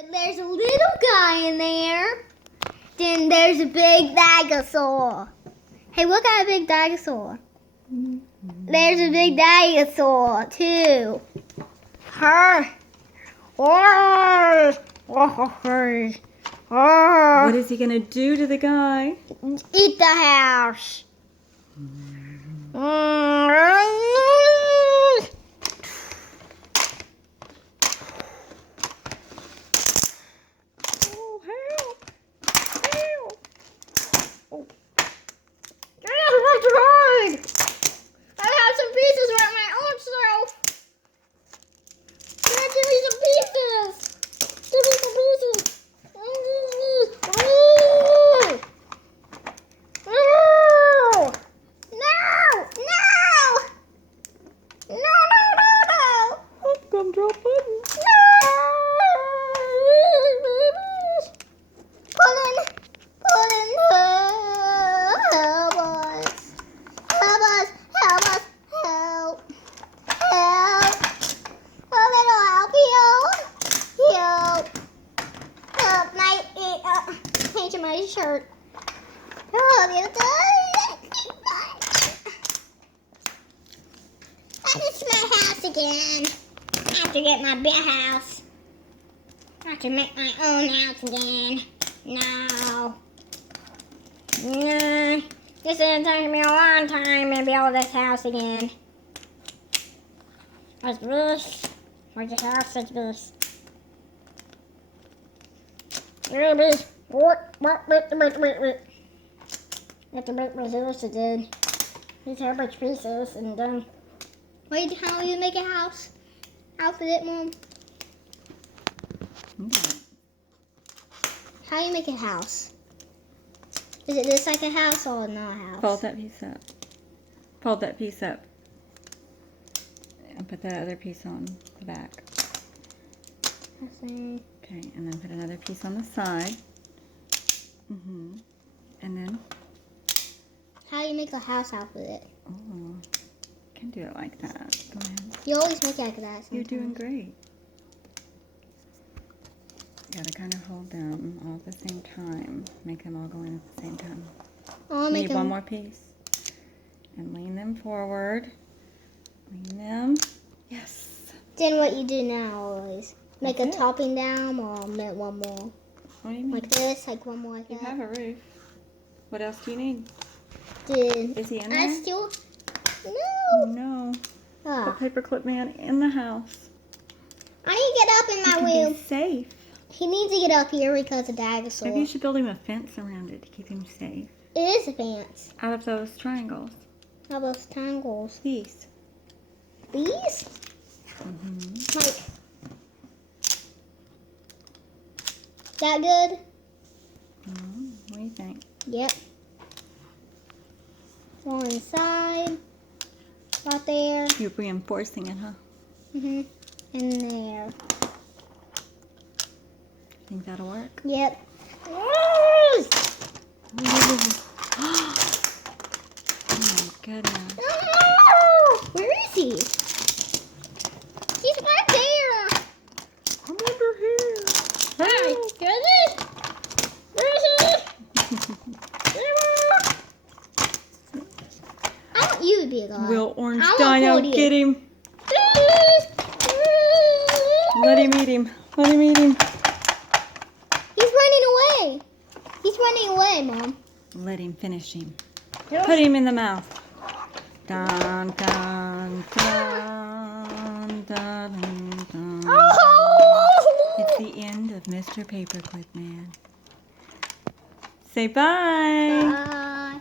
There's a little guy in there. Then there's a big dinosaur. Hey, look at a big dinosaur. There's a big dinosaur, too. Her. What is he going to do to the guy? Eat the house. Oh, help! Help! Get out of my yard! I have some pieces right my own self. Give me some pieces. Give me some pieces. No! Oh, gumdrop button. Changing my shirt. Oh, the other This is my house again. I have to get my big house. I have to make my own house again. No. No. This is going to take me a long time to build this house again. What's this? Where's the house? What's this? What the break my zeros to do. These are much pieces and done. Wait, how you make a house? Out with it, Mom? How do you make a house? Is it this like a house or not a house? Fold that piece up. Fold that piece up. And put that other piece on the back. I see. Okay, and then put another piece on the side. And then... How do you make a house out with it? Oh, can do it like that. Go ahead. You always make it like that sometimes. You're doing great. You gotta kind of hold them all at the same time. Make them all go in at the same time. I'll make Need one more piece. And lean them forward. Lean them. Yes. Then what you do now always? Make That's a it. topping down or make one more? What do you mean? Like this, like one more like You that? have a roof. What else do you need? Did Is he in I there? still... Oh No! no. Ah. The paperclip man in the house. I need to get up in my He can room. be safe. He needs to get up here because of dinosaur. Maybe you should build him a fence around it to keep him safe. It is a fence. Out of those triangles. How about tangles? These. These? Like... That good? What do you think? Yep. One side. Right there. You're reinforcing it, huh? And there. Think that'll work? Yep. Oh my goodness. Where is he? He's right there. I'm under here. Hi. Where is he? Where is he? I want you to be a guy. Will Orange I want Dino Cody. get him? Let him eat him. Let him eat him. He's running away. He's running away, Mom. Let him finish him. Put him in the mouth. Dun, dun, dun, dun, dun. Oh! It's the end of Mr. Paperclip Man. Say bye. Bye.